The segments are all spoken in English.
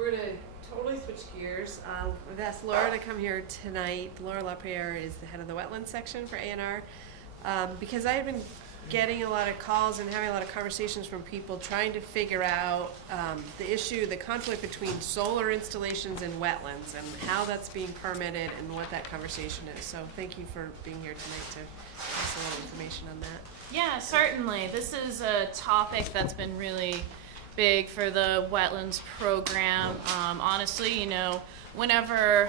we're going to totally switch gears. I've asked Laura to come here tonight. Laura LaPierre is the head of the Wetlands section for A&R, because I've been getting a lot of calls and having a lot of conversations from people trying to figure out the issue, the conflict between solar installations and wetlands and how that's being permitted and what that conversation is. So thank you for being here tonight to give us a little information on that. Yeah, certainly. This is a topic that's been really big for the wetlands program. Honestly, you know, whenever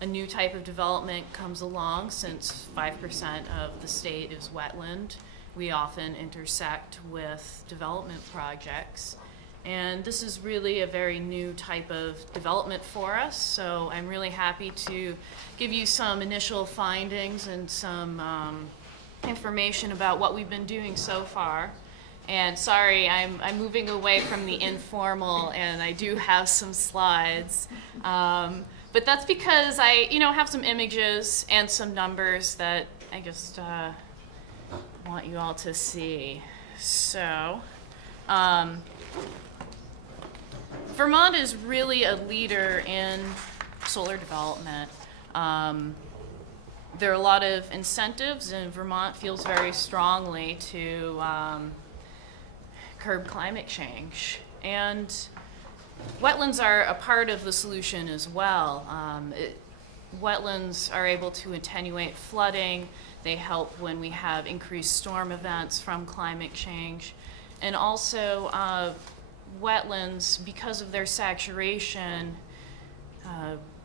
a new type of development comes along, since 5% of the state is wetland, we often intersect with development projects. And this is really a very new type of development for us, so I'm really happy to give you some initial findings and some information about what we've been doing so far. And sorry, I'm moving away from the informal, and I do have some slides. But that's because I, have some images and some numbers that I just want you all to see. So, Vermont is really a leader in solar development. There are a lot of incentives, and Vermont feels very strongly to curb climate change. And wetlands are a part of the solution as well. Wetlands are able to attenuate flooding. They help when we have increased storm events from climate change. And also, wetlands, because of their saturation,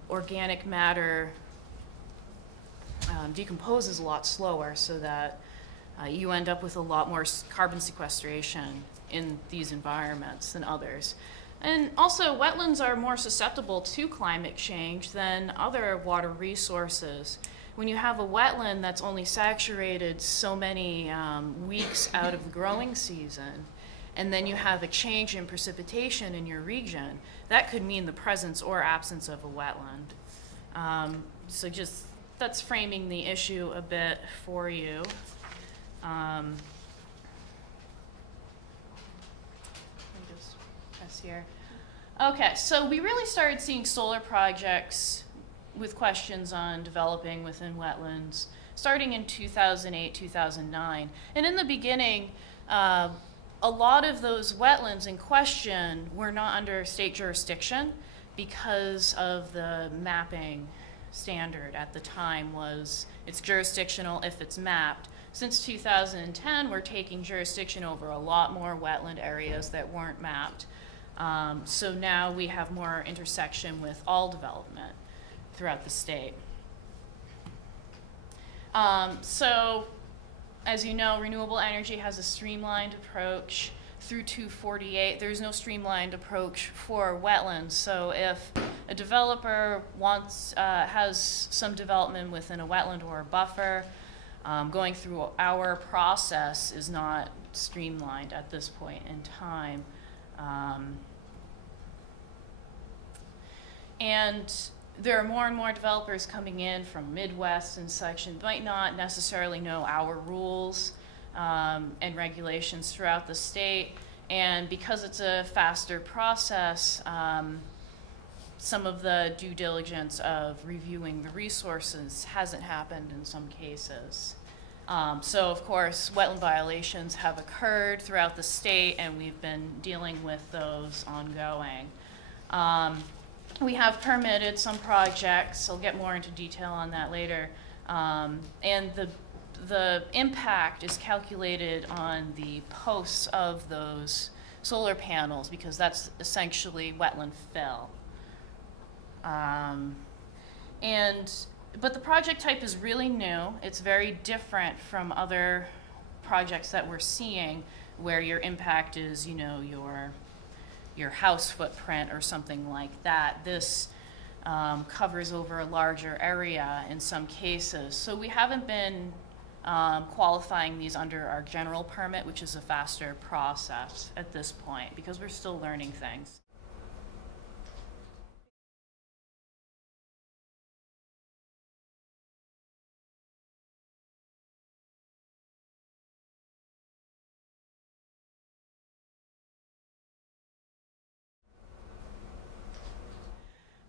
organic matter decomposes a lot slower, so that you end up with a lot more carbon sequestration in these environments than others. And also, wetlands are more susceptible to climate change than other water resources. When you have a wetland that's only saturated so many weeks out of the growing season, and then you have a change in precipitation in your region, that could mean the presence or absence of a wetland. So just, that's framing the issue a bit for you. Let me just press here. Okay, so we really started seeing solar projects with questions on developing within wetlands starting in 2008, 2009. And in the beginning, a lot of those wetlands in question were not under state jurisdiction because of the mapping standard at the time was it's jurisdictional if it's mapped. Since 2010, we're taking jurisdiction over a lot more wetland areas that weren't mapped. So now we have more intersection with all development throughout the state. So, as you know, renewable energy has a streamlined approach through 248. There's no streamlined approach for wetlands. So if a developer has some development within a wetland or a buffer, going through our process is not streamlined at this point in time. And there are more and more developers coming in from Midwest and such, and might not necessarily know our rules and regulations throughout the state. And because it's a faster process, some of the due diligence of reviewing the resources hasn't happened in some cases. So of course, wetland violations have occurred throughout the state, and we've been dealing with those ongoing. We have permitted some projects. I'll get more into detail on that later. And the impact is calculated on the posts of those solar panels, because that's essentially wetland fill. But the project type is really new. It's very different from other projects that we're seeing, where your impact is, your house footprint or something like that. This covers over a larger area in some cases. So we haven't been qualifying these under our general permit, which is a faster process at this point, because we're still learning things.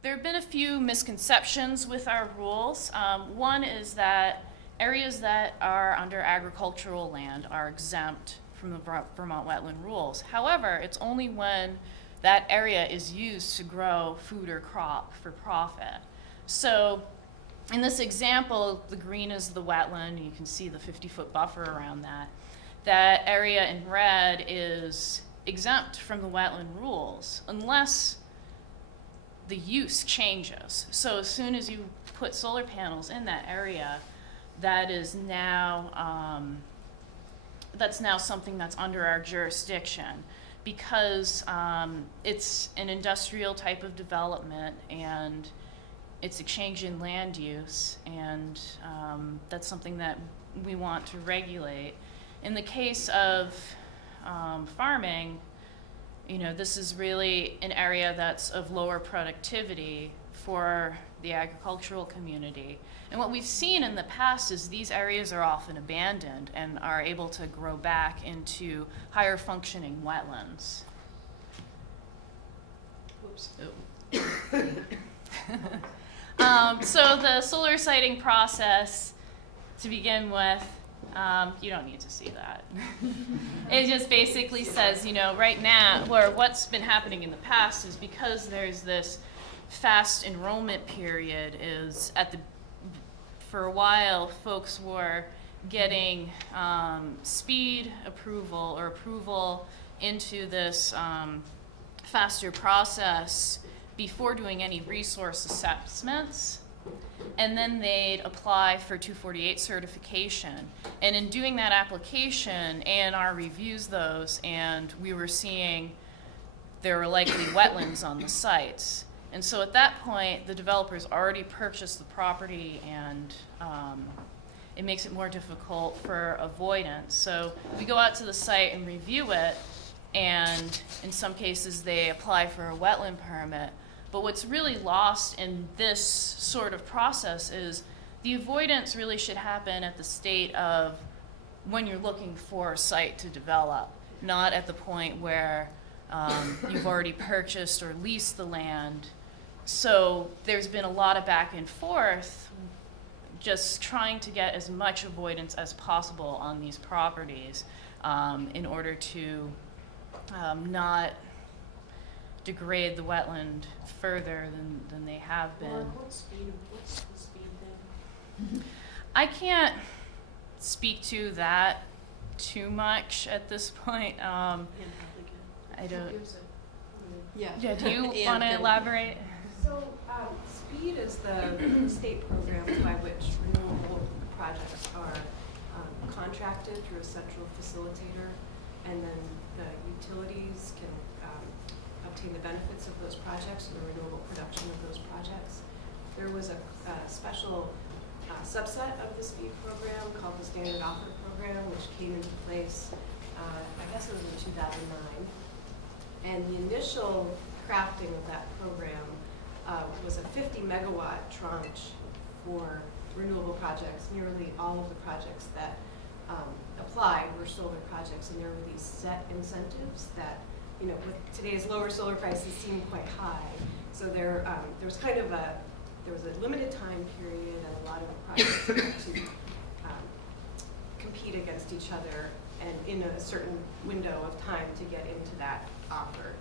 there have been a few misconceptions with our rules. One is that areas that are under agricultural land are exempt from the Vermont wetland rules. However, it's only when that area is used to grow food or crop for profit. So in this example, the green is the wetland, and you can see the 50-foot buffer around that. That area in red is exempt from the wetland rules unless the use changes. So as soon as you put solar panels in that area, that is now that's now something that's under our jurisdiction, because it's an industrial type of development and it's a change in land use, and that's something that we want to regulate. In the case of farming, you know, this is really an area that's of lower productivity for the agricultural community. And what we've seen in the past is these areas are often abandoned and are able to grow back into higher functioning wetlands. Whoops. So the solar siting process, to begin with, you don't need to see that. It just basically says, you know, right now, or what's been happening in the past is because there's this fast enrollment period, is for a while, folks were getting speed approval or approval into this faster process before doing any resource assessments, and then they'd apply for 248 certification. And in doing that application, ANR reviews those, and we were seeing there were likely wetlands on the sites. And so at that point, the developers already purchased the property, and it makes it more difficult for avoidance. So we go out to the site and review it, and in some cases they apply for a wetland permit. But what's really lost in this sort of process is the avoidance really should happen at the state of when you're looking for a site to develop, not at the point where you've already purchased or leased the land. So there's been a lot of back and forth just trying to get as much avoidance as possible on these properties in order to not degrade the wetland further than they have been. What's the speed then? I can't speak to that too much at this point. I don't. Yeah. Yeah, do you Ian want to can- elaborate? So, SPEED is the state program by which renewable projects are contracted through a central facilitator, and then the utilities can obtain the benefits of those projects and the renewable production of those projects. There was a special subset of the SPEED program called the Standard Offer Program, which came into place, I guess it was in 2009. And the initial crafting of that program was a 50 megawatt tranche for renewable projects. Nearly all of the projects that applied were solar projects, and there were these set incentives that, you know, with today's lower solar prices seem quite high. So there was kind of there was a limited time period, and a lot of the projects had to compete against each other and in a certain window of time to get into that offer.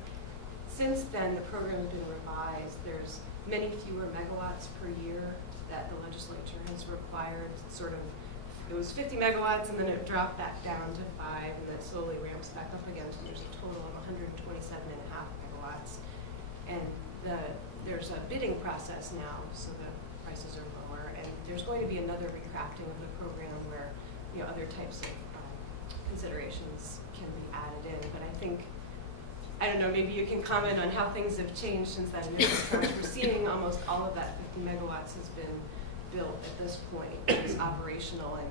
Since then, the program has been revised. There's many fewer megawatts per year that the legislature has required. It was 50 megawatts, and then it dropped back down to 5, and then it slowly ramps back up again. So there's a total of 127.5 megawatts. And there's a bidding process now, so the prices are lower. And there's going to be another recrafting of the program where, you know, other types of considerations can be added in. But I think, I don't know, maybe you can comment on how things have changed since that initial tranche. We're seeing almost all of that 50 megawatts has been built at this point. It's operational, and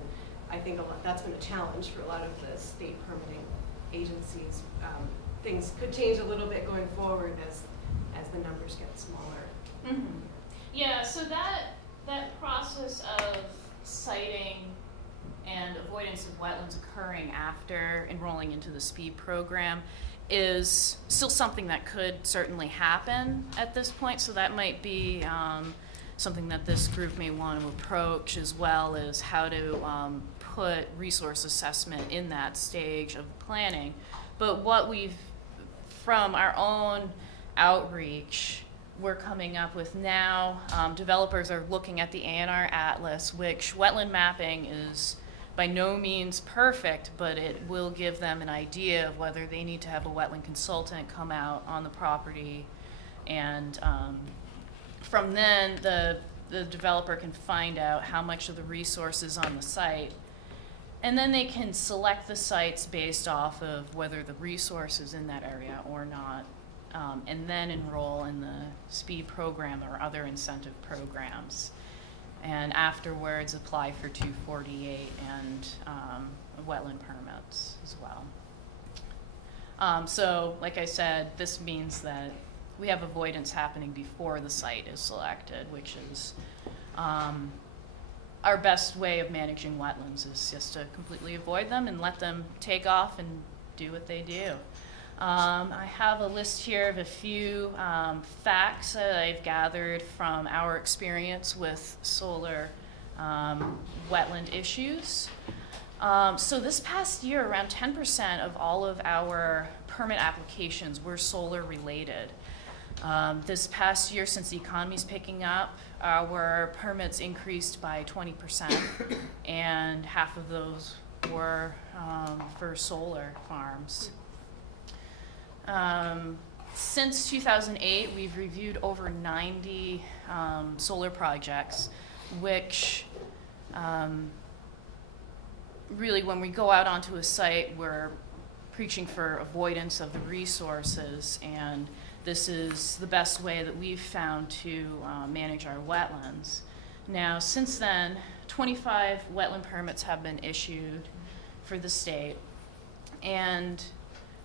I think that's been a challenge for a lot of the state permitting agencies. Things could change a little bit going forward as the numbers get smaller. Mm-hmm. Yeah, so that process of siting and avoidance of wetlands occurring after enrolling into the SPEED program is still something that could certainly happen at this point. So that might be something that this group may want to approach, as well as how to put resource assessment in that stage of planning. But what we've, from our own outreach, we're coming up with now, developers are looking at the A&R Atlas, which wetland mapping is by no means perfect, but it will give them an idea of whether they need to have a wetland consultant come out on the property. And from then, the developer can find out how much of the resources on the site. And then they can select the sites based off of whether the resource is in that area or not. And then enroll in the SPEED program or other incentive programs. And afterwards apply for 248 and wetland permits as well. So like I said, this means that we have avoidance happening before the site is selected, which is our best way of managing wetlands, is just to completely avoid them and let them take off and do what they do. I have a list here of a few facts that I've gathered from our experience with solar wetland issues. So this past year, around 10% of all of our permit applications were solar related. This past year, since the economy's picking up, our permits increased by 20%, and half of those were for solar farms. Since 2008, we've reviewed over 90 solar projects, which really, when we go out onto a site, we're preaching for avoidance of the resources, and this is the best way that we've found to manage our wetlands. Now, since then, 25 wetland permits have been issued for the state, and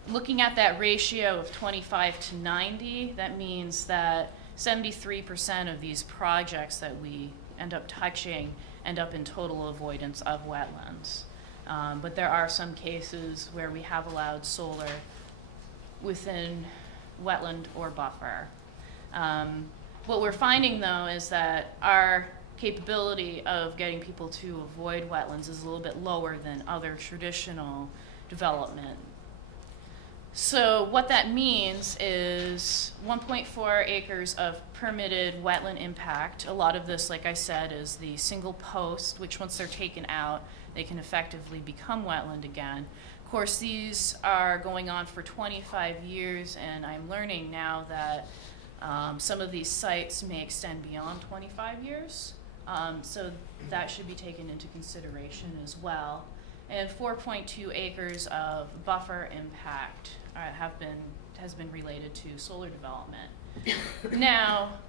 looking at that ratio of 25 to 90, that means that 73% of these projects that we end up touching end up in total avoidance of wetlands. But there are some cases where we have allowed solar within wetland or buffer. What we're finding, though, is that our capability of getting people to avoid wetlands is a little bit lower than other traditional development. So what that means is 1.4 acres of permitted wetland impact. A lot of this, like I said, is the single post, which once they're taken out, they can effectively become wetland again. Of course, these are going on for 25 years, and I'm learning now that some of these sites may extend beyond 25 years. So that should be taken into consideration as well. And 4.2 acres of buffer impact has been related to solar development. Now,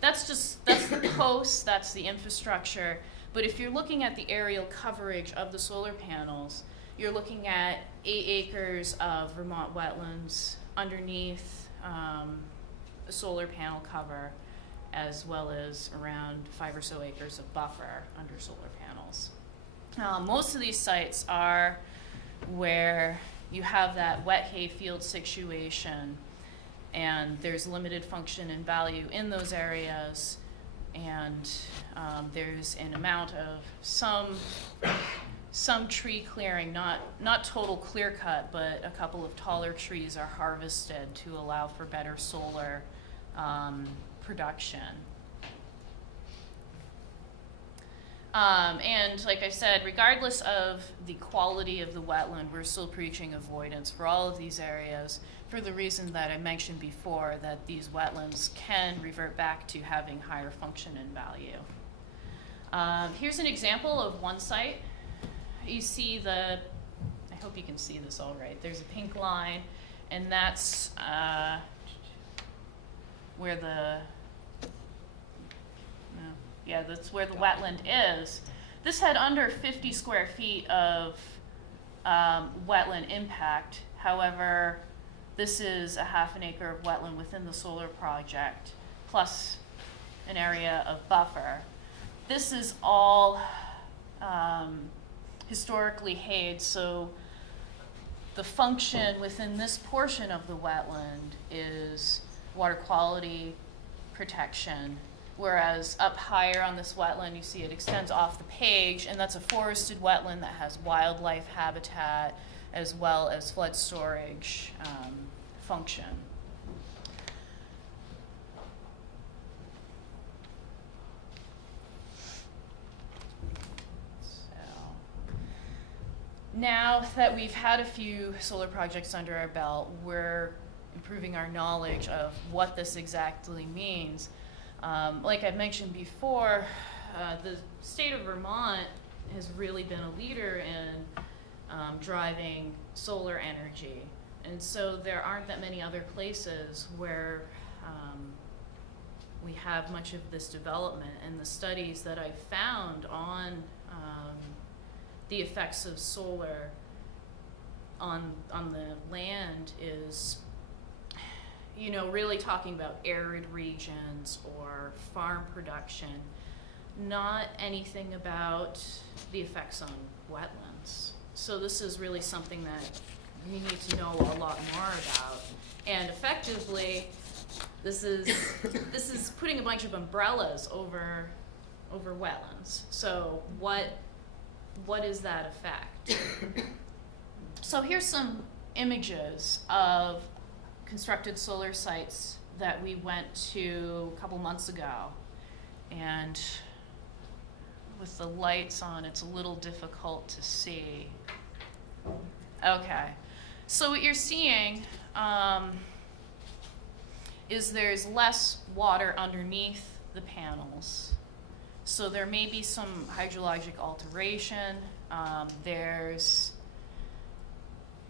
that's the post, that's the infrastructure. But if you're looking at the aerial coverage of the solar panels, you're looking at 8 acres of Vermont wetlands underneath a solar panel cover, as well as around 5 or so acres of buffer under solar panels. Most of these sites are where you have that wet hay field situation, and there's limited function and value in those areas, and there's an amount of some tree clearing, not total clear cut, but a couple of taller trees are harvested to allow for better solar production. And like I said, regardless of the quality of the wetland, we're still preaching avoidance for all of these areas for the reason that I mentioned before, that these wetlands can revert back to having higher function and value. Here's an example of one site. You see I hope you can see this all right. There's a pink line, and that's where that's where the wetland is. This had under 50 square feet of wetland impact. However, this is a half an acre of wetland within the solar project, plus an area of buffer. This is all historically hayed, so the function within this portion of the wetland is water quality protection, whereas up higher on this wetland, you see it extends off the page, and that's a forested wetland that has wildlife habitat as well as flood storage function. Now that we've had a few solar projects under our belt, we're improving our knowledge of what this exactly means. Like I mentioned before, the state of Vermont has really been a leader in driving solar energy. And so there aren't that many other places where we have much of this development. And the studies that I've found on the effects of solar on the land is, you know, really talking about arid regions or farm production, not anything about the effects on wetlands. So this is really something that we need to know a lot more about. And effectively, this is putting a bunch of umbrellas over wetlands. So what is that effect? So here's some images of constructed solar sites that we went to a couple months ago. And with the lights on, it's a little difficult to see. Okay, so what you're seeing is there's less water underneath the panels. So there may be some hydrologic alteration. There's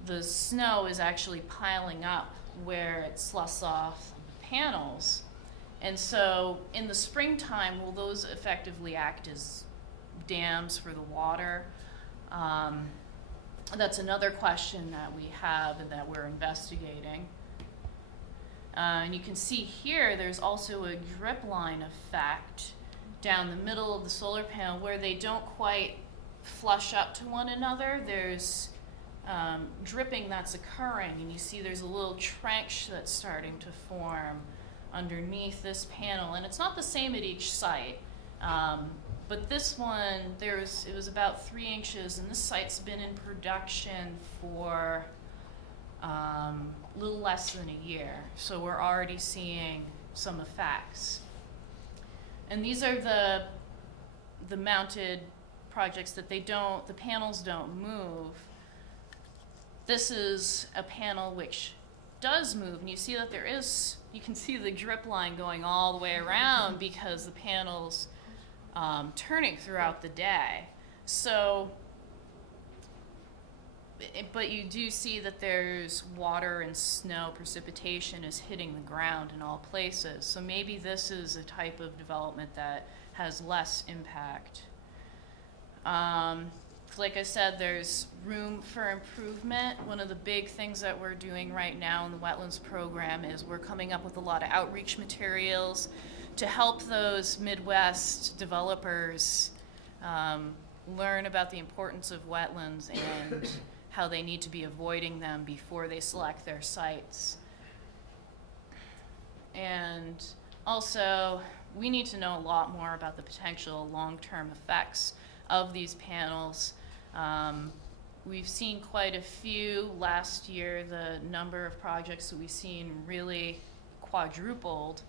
the snow is actually piling up where it sloughs off the panels. And so in the springtime, will those effectively act as dams for the water? That's another question that we have and that we're investigating. And you can see here, there's also a drip line effect down the middle of the solar panel where they don't quite flush up to one another. There's dripping that's occurring, and you see there's a little trench that's starting to form underneath this panel, and it's not the same at each site, but this one, it was about 3 inches, and this site's been in production for a little less than a year, so we're already seeing some effects. And these are the mounted projects that the panels don't move. This is a panel which does move, and you see that you can see the drip line going all the way around because the panel's turning throughout the day. So, but you do see that there's water and snow precipitation is hitting the ground in all places. So maybe this is a type of development that has less impact. Like I said, there's room for improvement. One of the big things that we're doing right now in the Wetlands program is we're coming up with a lot of outreach materials to help those Midwest developers learn about the importance of wetlands and how they need to be avoiding them before they select their sites. And also, we need to know a lot more about the potential long-term effects of these panels. We've seen quite a few. Last year, the number of projects that we've seen really quadrupled,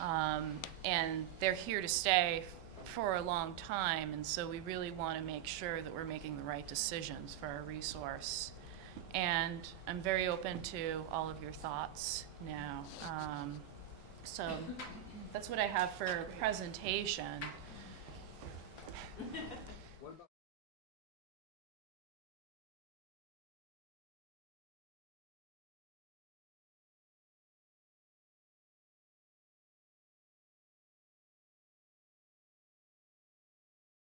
and they're here to stay for a long time, and so we really want to make sure that we're making the right decisions for our resource. And I'm very open to all of your thoughts now. So that's what I have for presentation.